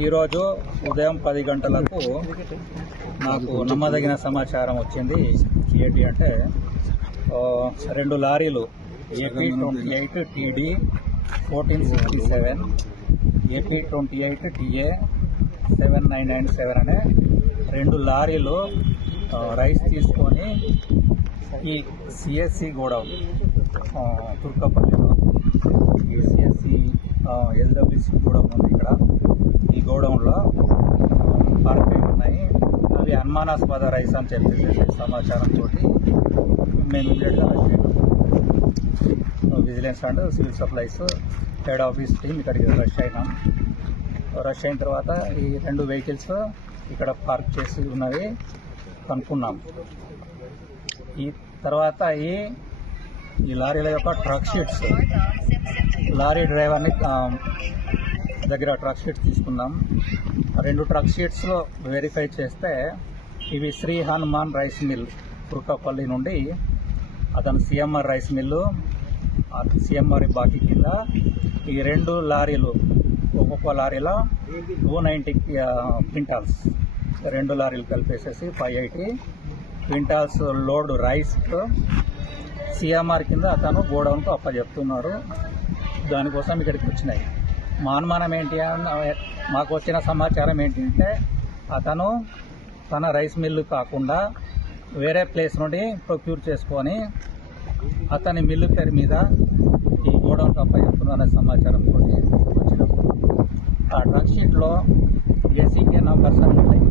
ఈరోజు ఉదయం 10 గంటలకు నాకు నమ్మదగిన సమాచారం వచ్చింది. ఏంటి అంటే 2 లారీలు AP28 TD 1467 AP28 TA 7997 అనే 2 లారీలు రైస్ తీసుకొని ఈ సిఎస్సి గోడౌన్ తుర్కపల్లిలో ఈ సిఎస్సి SWC గోడౌన్ ఉంది. ఇక్కడ ఈ గోడౌన్లో పార్క్ అయి ఉన్నాయి. అవి అనుమానాస్పద రైస్ అని చెప్పేసి సమాచారంతో మేము ఇమీడియట్గా vigilance and civil supplies head office team ఇక్కడికి రష్ అయినాం. రష్ అయిన తర్వాత ఈ 2 వెహికల్స్ ఇక్కడ పార్క్ చేసి ఉన్నవి కనుక్కున్నాం. ఈ తర్వాత ఈ లారీల యొక్క ట్రక్ షీట్స్, లారీ డ్రైవర్ని దగ్గర ట్రక్ షీట్స్ తీసుకున్నాం. 2 ట్రక్ షీట్స్ వెరిఫై చేస్తే ఇవి శ్రీ హనుమాన్ రైస్ మిల్ తుర్కపల్లి నుండి అతను CMR రైస్ మిల్లు CMR బాకీ కింద ఈ 2 లారీలు ఒక్కొక్క లారీలో 290 క్వింటాల్స్ 2 లారీలు కలిపేసేసి 580 క్వింటాల్స్ లోడ్ రైస్ CMR కింద అతను గోడౌన్కు అప్పచెప్తున్నారు. దానికోసం ఇక్కడికి వచ్చినాయి. మా అనుమానం ఏంటి, మాకు వచ్చిన సమాచారం ఏంటి అంటే అతను తన రైస్ మిల్లు కాకుండా వేరే ప్లేస్ నుండి ప్రొక్యూర్ చేసుకొని అతని మిల్లు పేరు మీద ఈ గోడౌన్కు అప్పచెప్తున్నారు అనే సమాచారంతో వచ్చినప్పుడు ఆ ట్రక్ షీట్లో ACK నంబర్స్ అని ఉంటాయి.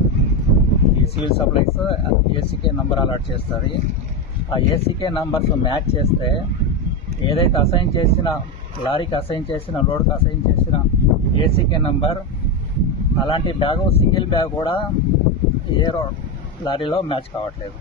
ఈ civil supplies ACK number allot చేస్తుంది. ఆ ACK నంబర్స్ మ్యాచ్ చేస్తే ఏదైతే అసైన్ చేసిన లారీకి అసైన్ చేసిన లోడ్కి అసైన్ చేసిన ACK నంబర్ అలాంటి బ్యాగు సింగిల్ బ్యాగ్ కూడా ఏ లారీలో మ్యాచ్ కావట్లేదు.